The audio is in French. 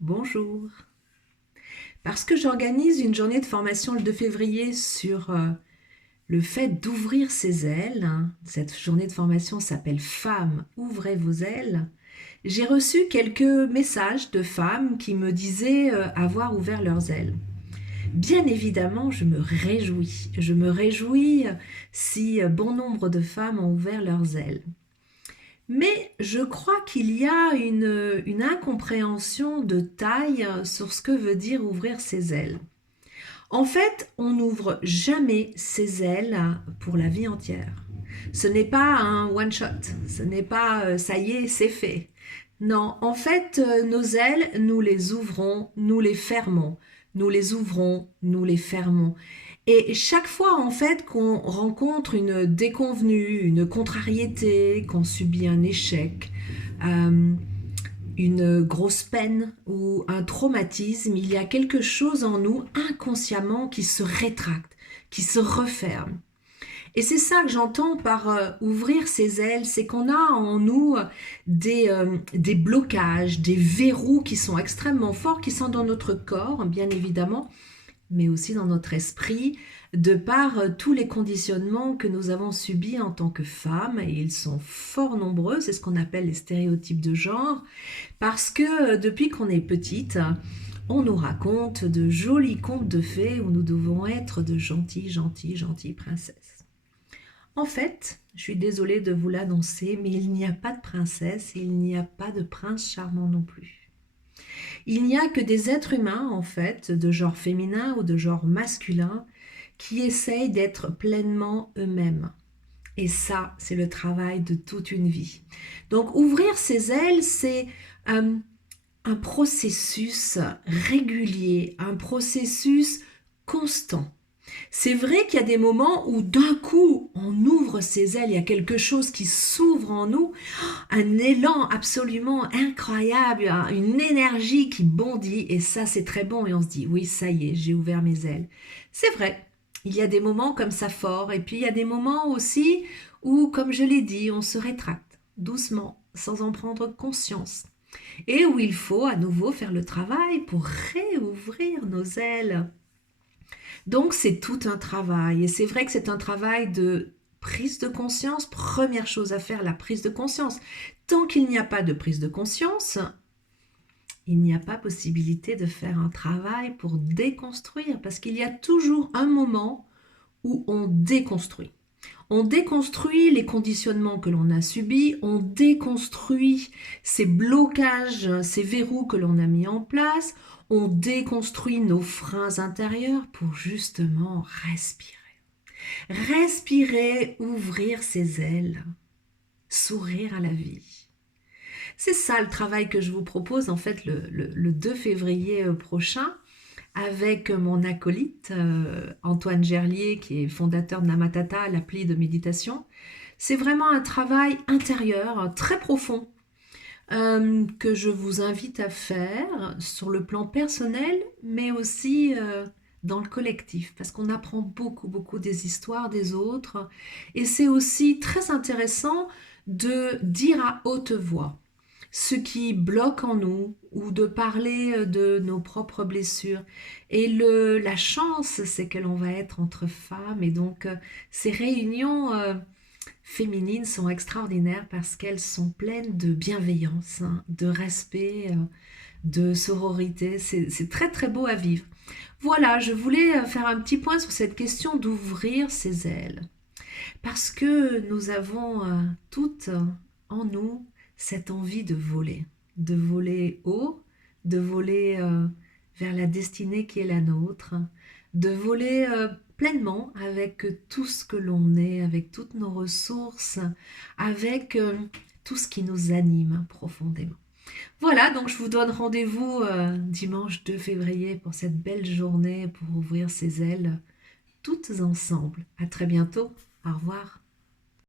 Bonjour. Parce que j'organise une journée de formation le 2 février sur le fait d'ouvrir ses ailes, hein. Cette journée de formation s'appelle Femmes, ouvrez vos ailes. J'ai reçu quelques messages de femmes qui me disaient avoir ouvert leurs ailes. Bien évidemment, je me réjouis. Je me réjouis si bon nombre de femmes ont ouvert leurs ailes. Mais je crois qu'il y a une incompréhension de taille sur ce que veut dire ouvrir ses ailes. En fait, on n'ouvre jamais ses ailes pour la vie entière. Ce n'est pas un one-shot, ce n'est pas ça y est, c'est fait. Non, en fait, nos ailes, nous les ouvrons, nous les fermons. Nous les ouvrons, nous les fermons. Et chaque fois, en fait, qu'on rencontre une déconvenue, une contrariété, qu'on subit un échec, euh, une grosse peine ou un traumatisme, il y a quelque chose en nous inconsciemment qui se rétracte, qui se referme. Et c'est ça que j'entends par ouvrir ses ailes, c'est qu'on a en nous des blocages, des verrous qui sont extrêmement forts, qui sont dans notre corps, bien évidemment, mais aussi dans notre esprit, de par tous les conditionnements que nous avons subis en tant que femmes, et ils sont fort nombreux, c'est ce qu'on appelle les stéréotypes de genre, parce que depuis qu'on est petite, on nous raconte de jolis contes de fées où nous devons être de gentilles princesses. En fait, je suis désolée de vous l'annoncer, mais il n'y a pas de princesse et il n'y a pas de prince charmant non plus. Il n'y a que des êtres humains, en fait, de genre féminin ou de genre masculin, qui essayent d'être pleinement eux-mêmes. Et ça, c'est le travail de toute une vie. Donc, ouvrir ses ailes, c'est un processus régulier, un processus constant. C'est vrai qu'il y a des moments où d'un coup, on ouvre ses ailes, il y a quelque chose qui s'ouvre en nous, un élan absolument incroyable, une énergie qui bondit, et ça c'est très bon, et on se dit, oui, ça y est, j'ai ouvert mes ailes. C'est vrai, il y a des moments comme ça forts, et puis il y a des moments aussi où, comme je l'ai dit, on se rétracte, doucement, sans en prendre conscience, et où il faut à nouveau faire le travail pour réouvrir nos ailes. Donc c'est tout un travail et c'est vrai que c'est un travail de prise de conscience. Première chose à faire, la prise de conscience. Tant qu'il n'y a pas de prise de conscience, il n'y a pas possibilité de faire un travail pour déconstruire parce qu'il y a toujours un moment où on déconstruit. On déconstruit les conditionnements que l'on a subis, on déconstruit ces blocages, ces verrous que l'on a mis en place, on déconstruit nos freins intérieurs pour justement respirer. Respirer, ouvrir ses ailes, sourire à la vie. C'est ça le travail que je vous propose en fait le 2 février prochain avec mon acolyte Antoine Gerlier qui est fondateur de Namatata, l'appli de méditation. C'est vraiment un travail intérieur très profond que je vous invite à faire sur le plan personnel mais aussi dans le collectif parce qu'on apprend beaucoup des histoires des autres et c'est aussi très intéressant de dire à haute voix ce qui bloque en nous ou de parler de nos propres blessures. Et la chance, c'est que l'on va être entre femmes et donc ces réunions féminines sont extraordinaires parce qu'elles sont pleines de bienveillance, hein, de respect, de sororité. C'est très beau à vivre. Voilà, je voulais faire un petit point sur cette question d'ouvrir ses ailes. Parce que nous avons toutes en nous cette envie de voler haut, de voler vers la destinée qui est la nôtre, de voler pleinement avec tout ce que l'on est, avec toutes nos ressources, avec tout ce qui nous anime profondément. Voilà, donc je vous donne rendez-vous dimanche 2 février pour cette belle journée pour ouvrir ses ailes toutes ensemble. À très bientôt. Au revoir.